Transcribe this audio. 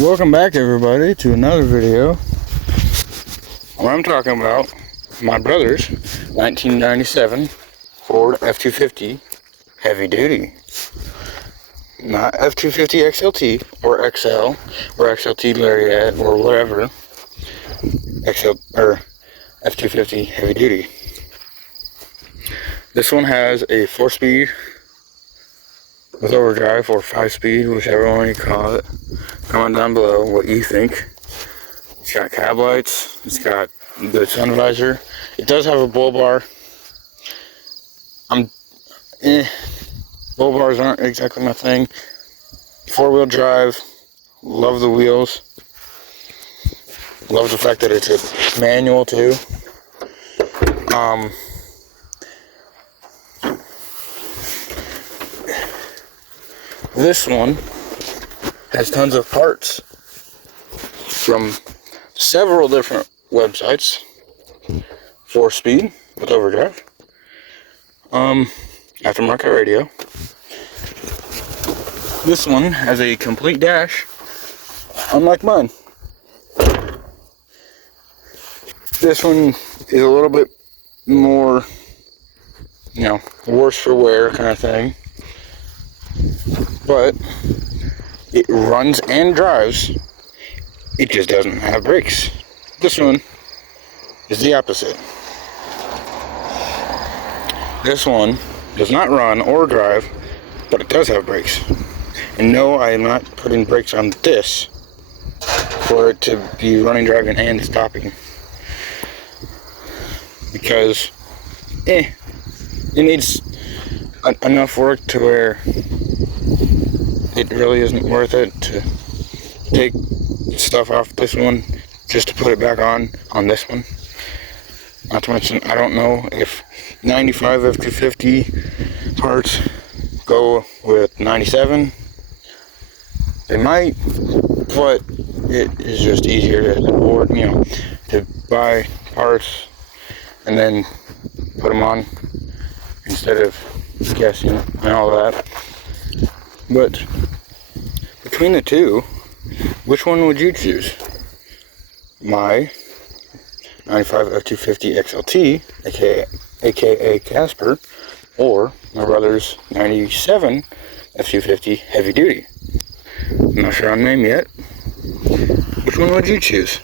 Welcome back, everybody, to another video where I'm talking about my brother's 1997 Ford F-250 heavy duty. Not F-250 XLT or XL or XLT Lariat or whatever. XL or F-250 heavy duty. This one has a 4-speed with overdrive or 5-speed, whichever one you call it. Comment down below what you think. It's got cab lights. It's got good sun visor. It does have a bull bar. Bull bars aren't exactly my thing. 4-wheel drive. Love the wheels. Love the fact that it's a manual too. This one has tons of parts from several different websites. 4-speed with overdrive. Aftermarket radio. This one has a complete dash, unlike mine. This one is a little bit more, worse for wear kind of thing. But it runs and drives. It just doesn't have brakes. This one is the opposite. This one does not run or drive, but it does have brakes. And no, I am not putting brakes on this for it to be running, driving, and stopping. Because, it needs enough work to where it really isn't worth it to take stuff off this one just to put it back on this one. Not to mention, I don't know if 95 F-250 parts go with 97. They might, but it is just easier to buy parts and then put them on instead of guessing and all that. But between the two, which one would you choose? My 95 F-250 XLT, aka Casper, or my brother's 97 F-250 heavy duty? I'm not sure on name yet. Which one would you choose?